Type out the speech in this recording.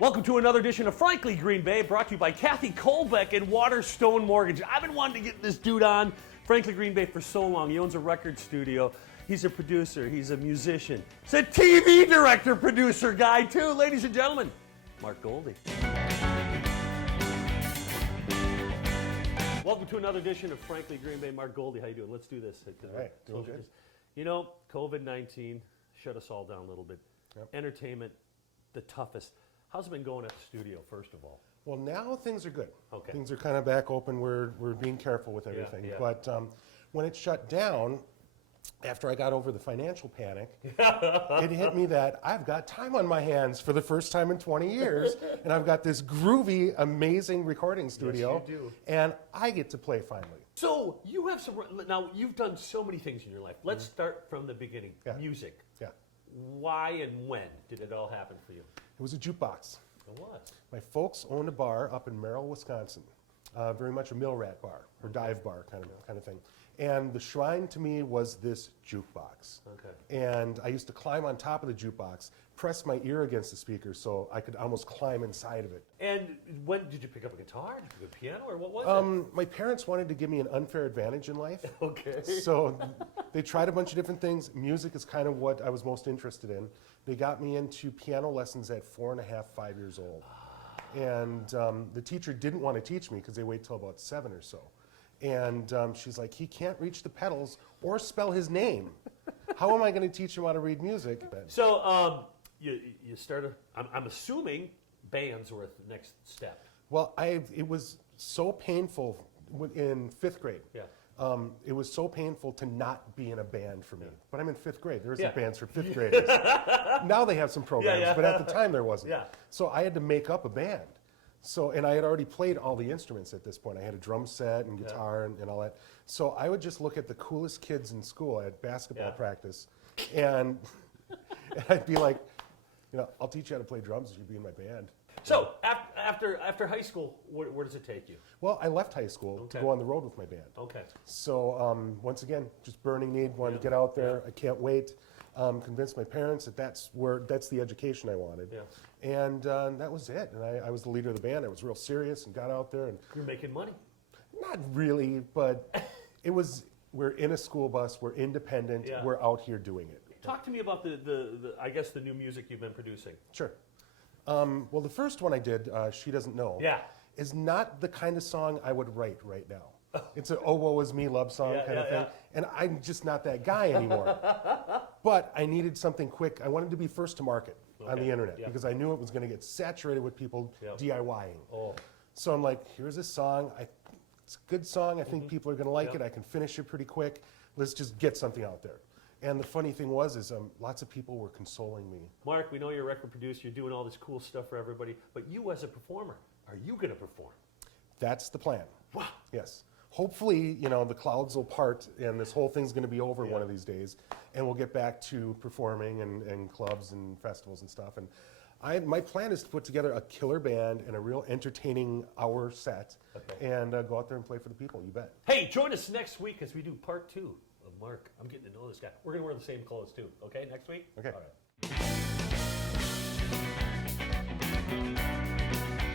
Welcome to another edition of Frankly Green Bay, brought to you by Kathy Colbeck and Waterstone Mortgage. I've been wanting to get this dude on Frankly Green Bay for so long. He owns a record studio. He's a producer. He's a musician. He's a TV director, producer guy, too. Ladies and gentlemen, Marc Golde. Welcome to another edition of Frankly Green Bay. Marc Golde, how you doing? Let's do this. All right, doing good. You know, COVID-19 shut us all down a little bit. Yep. Entertainment, the toughest. How's it been going at the studio, first of all? Well, now things are good. Okay. Things are kind of back open. We're being careful with everything. yeah. But when it shut down, after I got over the financial panic, it hit me that I've got time on my hands for the first time in 20 years, and I've got this groovy, amazing recording studio, Yes, you do. and I get to play finally. So you have some. Now you've done so many things in your life. Let's start from the beginning. Yeah. Music. Yeah, Why and when did it all happen for you? it was a jukebox. It was. My folks owned a bar up in Merrill, Wisconsin, very much a mill rat bar or dive bar kind of thing. And the shrine to me was this jukebox. Okay. And I used to climb on top of the jukebox, press my ear against the speaker so I could almost climb inside of it. And when did you pick up a guitar? Did you pick up a piano, or what was My parents wanted to give me an unfair advantage in life. it? Okay. So they tried a bunch of different things. Music is kind of what I was most interested in. They got me into piano lessons at 4.5, 5 years old. And the teacher didn't want to teach me because they wait till about 7 or so. And she's like, he can't reach the pedals or spell his name. How am I going to teach him how to read music? So you started. I'm assuming bands were the next step. Well, it was so painful in 5th grade. Yeah. It was so painful to not be in a band for me. But I'm in 5th grade. There isn't Yeah. bands for 5th graders. Now they have some programs, yeah. but at the time there wasn't. Yeah. So I had to make up a band. So, and I had already played all the instruments at this point. I had a drum set and guitar and all that. So I would just look at the coolest kids in school at basketball Yeah. practice, and I'd be like, I'll teach you how to play drums if you be in my band. So after high school, where does it take you? Well, I left high school to go on the road with my band. Okay. So once again, just burning need, wanted to get out there. I can't wait. Convinced my parents that that's the education I wanted. Yeah. And that was it. And I was the leader of the band. I was real serious and got out there. And You're making money. not really, but we're in a school bus. We're independent. Yeah. We're out here doing it. Talk to me about the I guess the new music you've been producing. Sure. Well, the first one I did, She Doesn't Know, Yeah. is not the kind of song I would write right now. It's an oh, woe is me love song kind of thing. And I'm just not that guy anymore. But I needed something quick. I wanted to be first to market on the internet because I knew it was going to get saturated with people DIYing. Oh. So I'm like, here's a song. It's a good song. I think people are going to like it. I can finish it pretty quick. Let's just get something out there. And the funny thing was lots of people were consoling me. Marc, we know you're a record producer. You're doing all this cool stuff for everybody. But you as a performer, are you going to perform? That's the plan. Wow. Yes. Hopefully, the clouds will part and this whole thing's going to be over one of these days, and we'll get back to performing and clubs and festivals and stuff. And my plan is to put together a killer band and a real entertaining hour set and go out there and play for the people, you bet. Hey, join us next week as we do part 2 of Marc. I'm getting to know this guy. We're going to wear the same clothes too, okay, next week? Okay. All right.